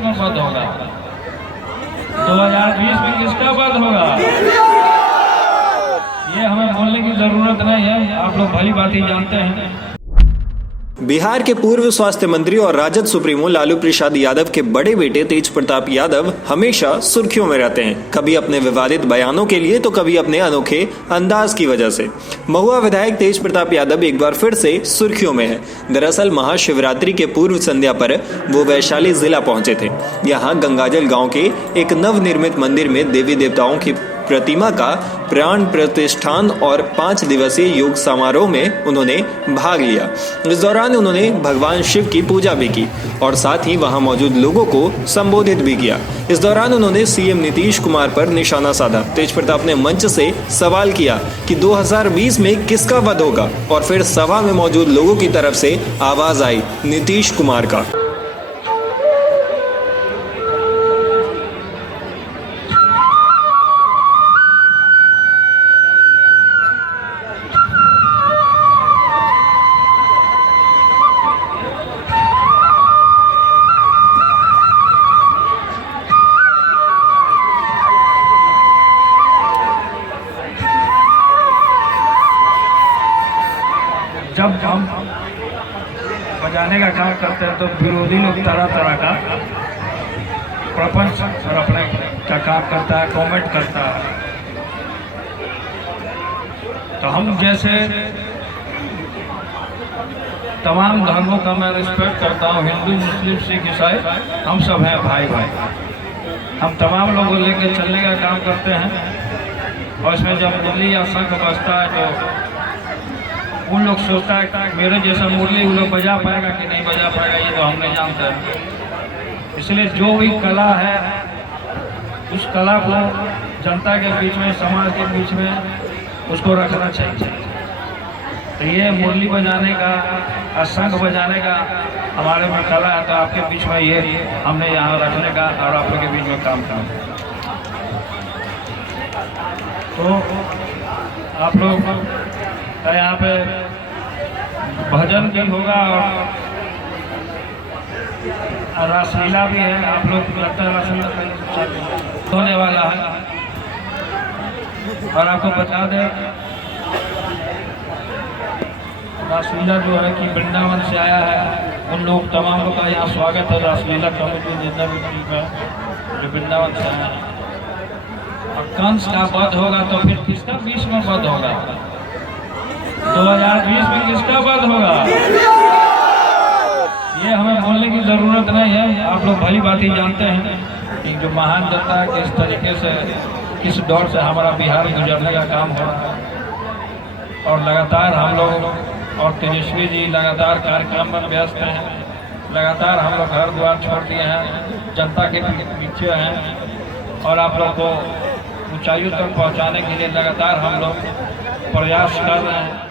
में वध होगा। 2020 में किसका वध होगा, ये हमें बोलने की जरूरत नहीं है, आप लोग भली बात ही जानते हैं। बिहार के पूर्व स्वास्थ्य मंत्री और राजद सुप्रीमो लालू प्रसाद यादव के बड़े बेटे तेज प्रताप यादव हमेशा सुर्खियों में रहते हैं, कभी अपने विवादित बयानों के लिए तो कभी अपने अनोखे अंदाज की वजह से। महुआ विधायक तेज प्रताप यादव एक बार फिर से सुर्खियों में है। दरअसल महाशिवरात्रि के पूर्व संध्या पर वो वैशाली जिला पहुंचे थे। यहाँ गंगाजल गाँव के एक नवनिर्मित मंदिर में देवी देवताओं की प्रतिमा का प्राण प्रतिष्ठान और 5 दिवसीय योग समारोह में उन्होंने भाग लिया। इस दौरान उन्होंने भगवान शिव की पूजा भी की और साथ ही वहां मौजूद लोगों को संबोधित भी किया। इस दौरान उन्होंने सीएम नीतीश कुमार पर निशाना साधा। तेज प्रताप ने मंच से सवाल किया कि 2020 में किसका वध होगा और फिर सभा में मौजूद लोगों की तरफ से आवाज आई नीतीश कुमार का। जब हम बजाने का काम करते हैं तो विरोधी लोग तरह तरह का प्रपंच और अपने का काम करता है, कमेंट करता है। तो हम जैसे तमाम धर्मों का मैं रिस्पेक्ट करता हूँ, हिंदू मुस्लिम सिख ईसाई हम सब हैं भाई भाई। हम तमाम लोगों को लेकर चलने का काम करते हैं और इसमें जब मुरली या शंख बजता है तो उन लोग सोचता है कि मेरे जैसा मुरली उन लोग बजा पाएगा कि नहीं बजा पाएगा, ये तो हम नहीं जानते हैं। इसलिए जो भी कला है उस कला को जनता के बीच में, समाज के बीच में उसको रखना चाहिए। तो ये मुरली बजाने का और शंख बजाने का हमारे में कला है, तो आपके बीच में ये हमने यहाँ रखने का और आप लोग के बीच में काम करना। तो आप लोग यहाँ पे भजन भी होगा और रासलीला भी है। आप लोग लगता है रासलीला होने वाला है। और आपको बता दें रासलीला जो है कि वृंदावन से आया है, उन लोग तमाम लोग का यहाँ स्वागत है। रासलीला कमेटी जितना भी ठीक है जो वृंदावन से आया है। और कंस का वध होगा तो फिर किसका 20 में वध होगा, 2020 में किसका वध होगा, ये हमें बोलने की जरूरत नहीं है, आप लोग भली बात ही जानते हैं कि जो महान जनता किस तरीके से किस दौर से हमारा बिहार गुजरने का काम हो रहा है। और लगातार हम लोग और तेजस्वी जी लगातार कार्यक्रम में व्यस्त हैं। लगातार हम लोग घर द्वार छोड़ दिए हैं, जनता के पीछे हैं और आप लोग को ऊंचाइयों तक पहुंचाने के लिए लगातार हम लोग प्रयास कर रहे हैं।